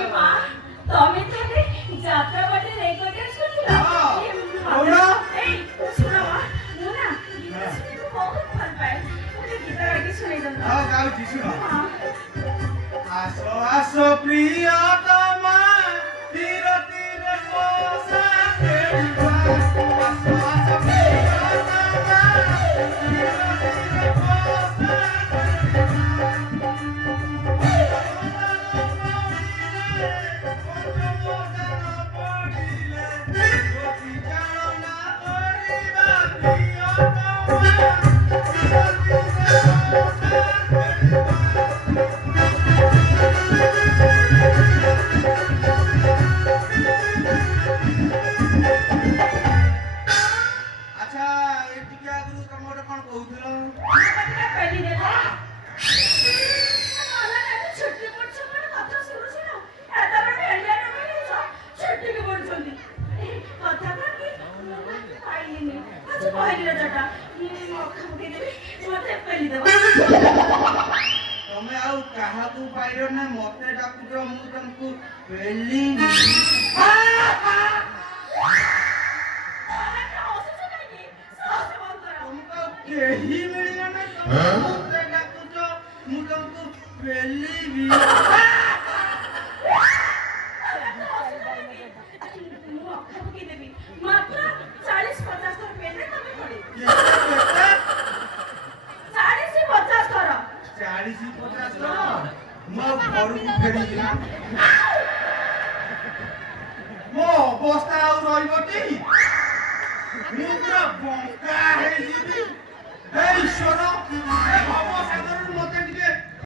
ତମେ ଥରେ ଯାତ୍ରା ବାଟରେ ରେକର୍ଡ ଶୁଣିଲ? ଏଇ ଶୁଣ ମା, ମୁଁ ନା ଗୀତ ଶୁଣିବାକୁ ବହୁତ ଭଲ ପାଏ। ଗୋଟେ ଗୀତ ଗାଇକି ଶୁଣେଇ ଦଉନ? ହଁ ଗାଉଛି ଶୁଣ। ଆସ ଆସ ପ୍ରିୟତମା ଧୀରେ ଧୀରେ ପଶା ଖେଳିବା। ଆସ ଆସ ପ୍ରିୟତମା ଧୀରେ ଧୀରେ ପଶା ତମେ ଆଉ କାହାକୁ ପାଇଲ ନା ମତେ ଡାକୁଛ ମୁଁ ତମକୁ ପେଲି ତମକୁ କେହି ମିଳିଲ ନା ତମେ ମତେ ଡାକୁଛ ମୁଁ ତମକୁ ପେଲିବି। ମାତ୍ର 40-50 ଥର ପେଲେ ତମେ ପଡିବ। 40-50 ଥର। 40-50 ଥର ମୁଁ ଘରକୁ ଫେରିବି ନା। ମୋ ଅବସ୍ଥା ଆଉ ରହିବଟି? ମୁଁ ପୁରା ବଙ୍କା ହେଇଯିବି। ହେ ଈଶ୍ୱର, ଏ ଭବ ସାଗରରୁ ମତେ ଟିକେ